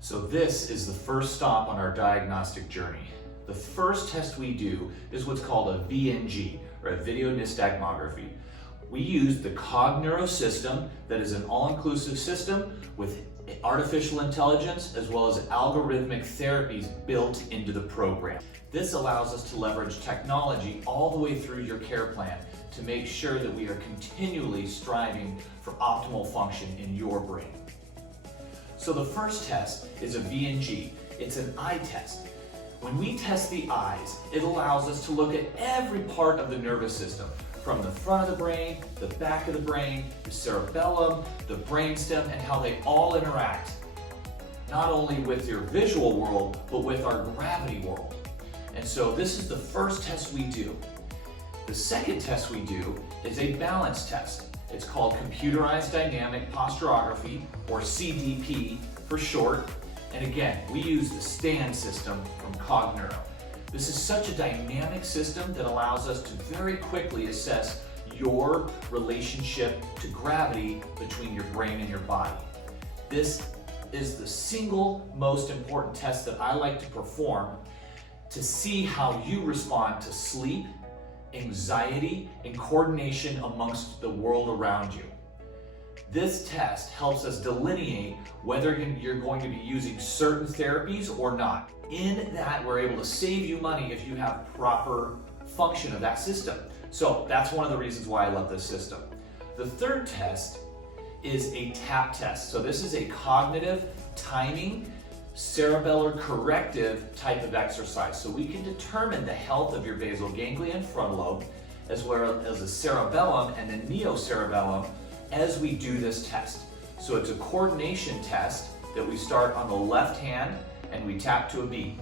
So this is the first stop on our diagnostic journey. The first test we do is what's called a VNG, or a video nystagmography. We use the Neuro system that is an all-inclusive system with artificial intelligence as well as algorithmic therapies built into the program. This allows us to leverage technology all the way through your care plan to make sure that we are continually striving for optimal function in your brain. So the first test is a VNG. It's an eye test. When we test the eyes, it allows us to look at every part of the nervous system, from the front of the brain, the back of the brain, the cerebellum, the brainstem, and how they all interact, not only with your visual world, but with our gravity world. And so this is the first test we do. The second test we do is a balance test. It's called Computerized Dynamic Posturography, or CDP for short. And again, we use the STAND system from Neuro. This is such a dynamic system that allows us to very quickly assess your relationship to gravity between your brain and your body. This is the single most important test that I like to perform to see how you respond to sleep, anxiety, and coordination amongst the world around you. This test helps us delineate whether you're going to be using certain therapies or not. In that, we're able to save you money if you have proper function of that system. So that's one of the reasons why I love this system. The third test is a TAP test. So this is a cognitive timing, cerebellar corrective type of exercise. So we can determine the health of your basal ganglia and frontal lobe, as well as the cerebellum and the neocerebellum as we do this test. So it's a coordination test that we start on the left hand and we tap to a beat.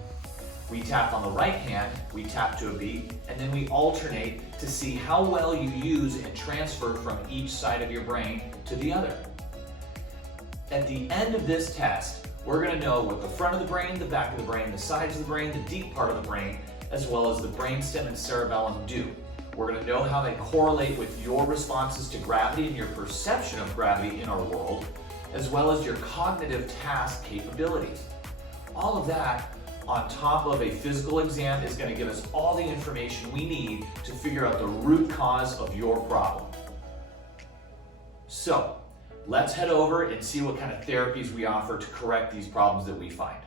We tap on the right hand, we tap to a beat, and then we alternate to see how well you use and transfer from each side of your brain to the other. At the end of this test, we're going to know what the front of the brain, the back of the brain, the sides of the brain, the deep part of the brain, as well as the brainstem and cerebellum do. We're going to know how they correlate with your responses to gravity and your perception of gravity in our world, as well as your cognitive task capabilities. All of that on top of a physical exam is going to give us all the information we need to figure out the root cause of your problem. So let's head over and see what kind of therapies we offer to correct these problems that we find.